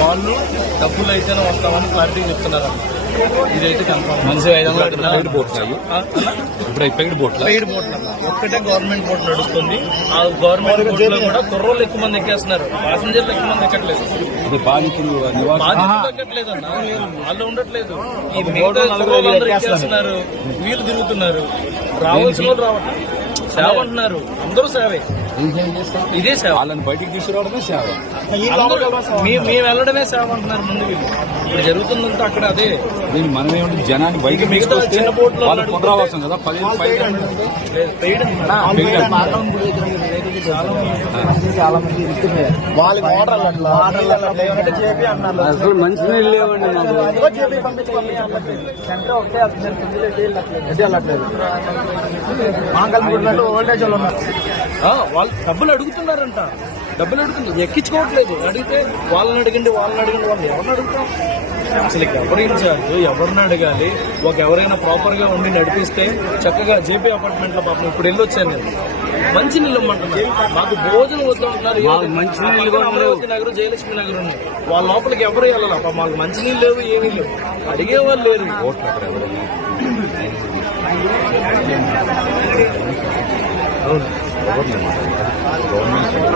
వాళ్ళు డబ్బులు అయితేనే వస్తామని క్లారిటీ చెప్తున్నారు ఇదైతే కన్ఫర్మ్ మనిషి ఐదు వందలు పెయిడ్ బోట్లు అయ్యి. ఇప్పుడు పెయిడ్ బోట్ల? పెయిడ్ ఒక్కటే గవర్నమెంట్ బోట్ నడుస్తుంది. ఆ గవర్నమెంట్ బోట్లో కూడా కుర్రోళ్ళు ఎక్కువ మంది ఎక్కేస్తున్నారు. ప్యాసింజర్లు ఎక్కువ మంది ఎక్కట్లేదు. ఇది బాధితులు ఎక్కట్లేదు అన్న వాళ్ళు ఉండట్లేదు. ఈ మిగతా ఎక్కేస్తున్నారు. వీళ్ళు తిరుగుతున్నారు. రావాల్సిన వాళ్ళు రావట్లేదు. సేవ అంటున్నారు. అందరూ సేవే. ఇదే సేవ. వాళ్ళని బయటికి తీసుకురావడమే సేవ. మేము వెళ్ళడమే సేవ అంటున్నారు ముందు ఇప్పుడు జరుగుతుందంతా అక్కడ అదే. దీన్ని మనం ఏమంటే జనాన్ని బయటికి మిగతా తీసుకొస్తే చిన్న బోట్లు. పునరావాసం కదా? పది అసలు మంచినీళ్ళు లేవండి వాళ్ళు డబ్బులు అడుగుతున్నారంట. డబ్బులు అడుగుతున్నారు. ఎక్కించుకోవట్లేదు. అడిగితే వాళ్ళని అడిగండి వాళ్ళని అడగండి వాళ్ళు ఎవరిని అడుగుతాం అసలు ఎవరు ఇన్ఛార్జ్ ఎవరిని అడగాలి? ఒక ఎవరైనా ప్రాపర్గా ఉండి నడిపిస్తే చక్కగా జేపీ అపార్ట్మెంట్లో పాపం ఇప్పుడు వెళ్ళి వచ్చాను నేను. మంచి నీళ్ళు ఇమ్మంటున్నారు. మాకు భోజనం వద్దు అంటున్నారు. మాకు మంచి నీళ్ళు. అమరావతి నగరం జయలక్ష్మి నగరం ఉన్నాయి వాళ్ళ లోపలికి ఎవరు వెళ్ళాలి? మాకు మంచి నీళ్ళు లేవు ఏమీ లేవు. అడిగే వాళ్ళు లేరు. అవును. గవర్నమెంట్